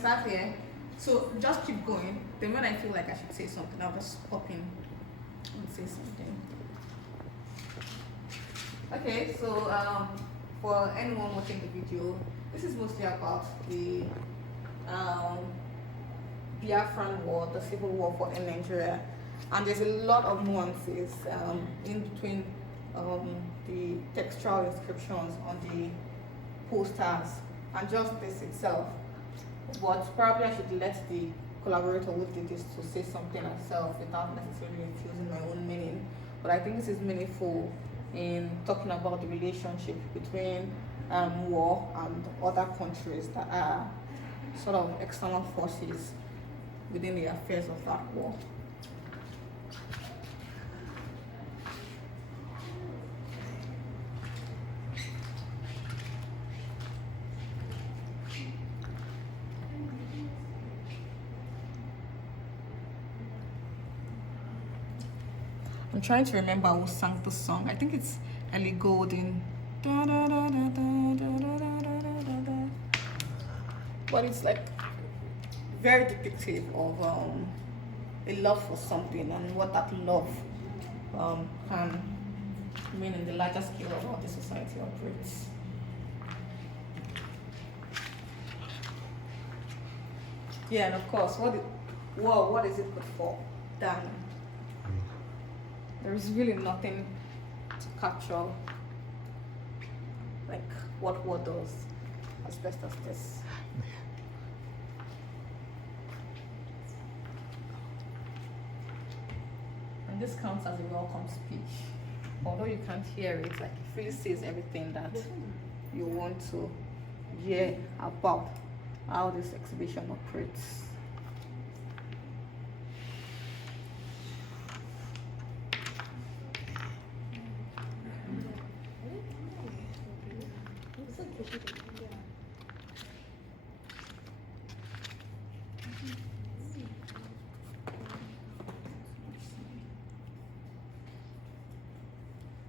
Start here. So just keep going. Then when I feel like I should say something, I'll just pop in and say something. Okay, so for anyone watching the video, this is mostly about the Biafran War, the civil war for in Nigeria, and there's a lot of nuances in between the textual inscriptions on the posters and just this itself. But probably I should let the collaborator who did this to say something herself without necessarily infusing my own meaning. But I think this is meaningful in talking about the relationship between war and other countries that are sort of external forces within the affairs of that war. I'm trying to remember who sang the song. I think it's Ellie Goulding. But it's like very depictive of a love for something and what that love can mean in the larger scale of how the society operates. Yeah, and of course, what is it good for? Damn. There is really nothing to capture like what war does as best as this. And this counts as a welcome speech. Although you can't hear it, like it really says everything that you want to hear about how this exhibition operates.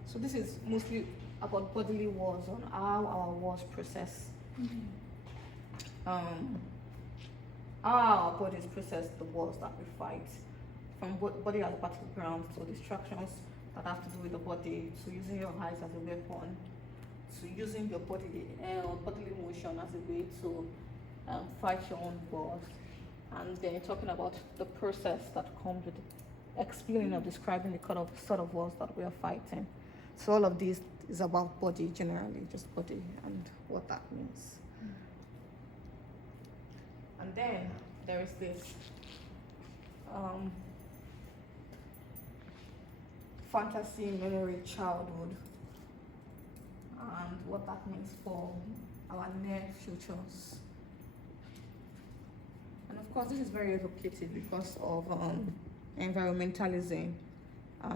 So this is mostly about bodily wars, on how our wars process, how our bodies process the wars that we fight, from body as battleground to distractions that have to do with the body, to using your eyes as a weapon, to using your bodily motion as a way to fight your own wars, and then talking about the process that comes with explaining or describing the sort of wars that we are fighting. So all of this is about body generally, just body and what that means. And then there is this fantasy, memory, childhood, and what that means for our near futures. And of course, this is very evocative because of environmentalism.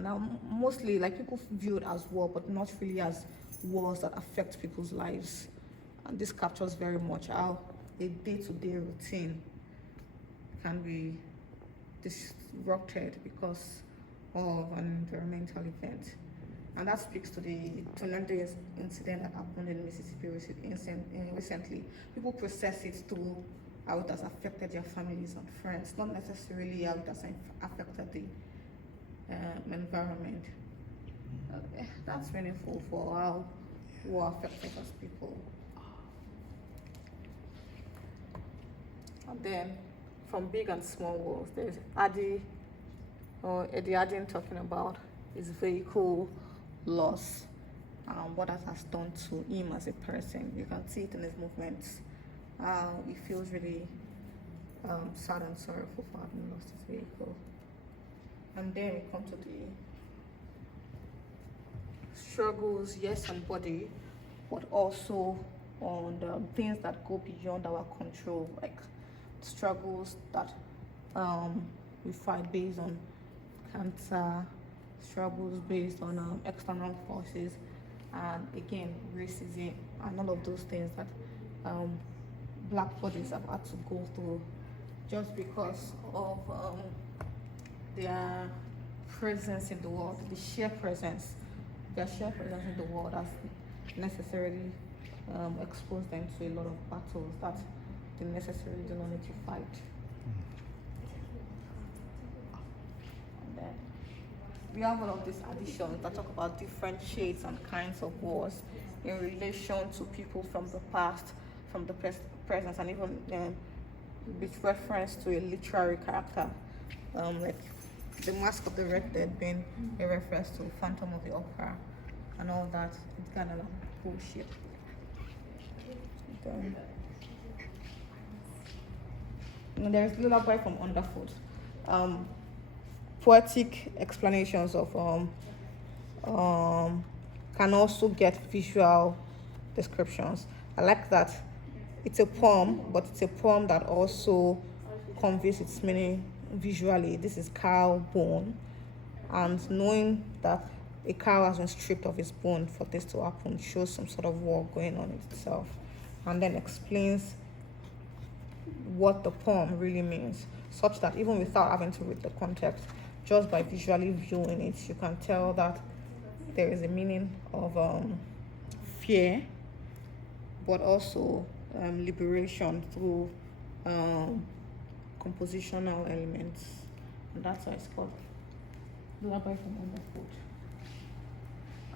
Now, mostly, like, people view it as war, but not really as wars that affect people's lives. And this captures very much how a day-to-day routine can be disrupted because of an environmental event. And that speaks to the tremendous incident that happened in Mississippi recently. People process it to how it has affected their families and friends, not necessarily how it has affected the environment. That's meaningful for how war affected us people. And then from big and small wars, there's Eddie Addin talking about his vehicle loss and what that has done to him as a person. You can see it in his movements. He feels really sad and sorrowful for having lost his vehicle. And then we come to the struggles, yes, on body, but also on the things that go beyond our control, like struggles that we fight based on cancer, struggles based on external forces, and again, racism, and all of those things that black bodies have had to go through just because of their presence in the world, their sheer presence in the world has necessarily exposed them to a lot of battles that they necessarily do not need to fight. And then we have all of these additions that talk about different shades and kinds of wars in relation to people from the past, from the present, and even with reference to a literary character, like the Mask of the Red Dead being a reference to Phantom of the Opera and all that. It's kind of like bullshit. And there's Lullaby from Underfoot. Poetic explanations of can also get visual descriptions. I like that. It's a poem, but it's a poem that also conveys its meaning visually. This is cow bone, and knowing that a cow has been stripped of its bone for this to happen shows some sort of war going on itself, and then explains what the poem really means, such that even without having to read the context, just by visually viewing it, you can tell that there is a meaning of fear, but also liberation through compositional elements, and that's why it's called Lullaby from Underfoot.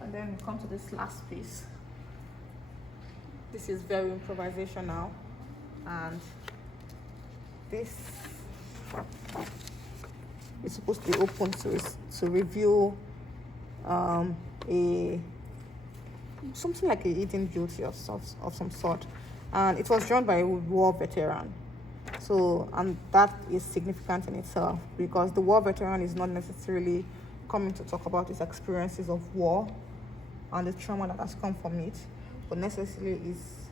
And then we come to this last piece. This is very improvisational, and this is supposed to be open to reveal something like a hidden beauty of some sort, and it was drawn by a war veteran. So, and that is significant in itself, because the war veteran is not necessarily coming to talk about his experiences of war and the trauma that has come from it, but necessarily is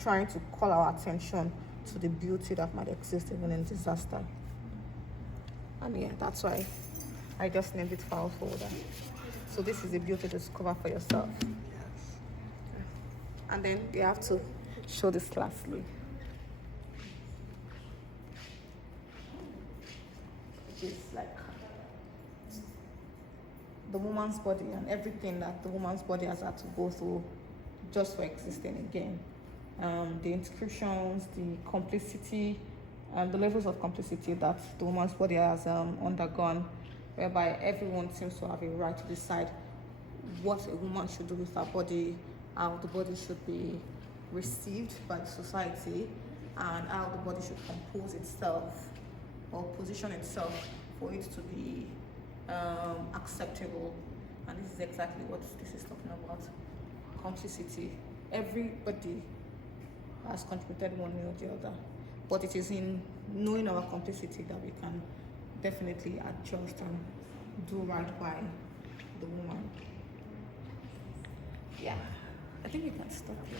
trying to call our attention to the beauty that might exist even in disaster. And yeah, that's why I just named it File Folder. So this is a beauty to discover for yourself. And then you have to show this lastly. Which is like the woman's body and everything that the woman's body has had to go through just for existing again. The inscriptions, the complicity, the levels of complicity that the woman's body has undergone, whereby everyone seems to have a right to decide what a woman should do with her body, how the body should be received by the society, and how the body should compose itself or position itself for it to be acceptable. And this is exactly what this is talking about. Complicity. Everybody has contributed one way or the other, but it is in knowing our complicity that we can definitely adjust and do right by the woman. Yeah, I think we can stop here.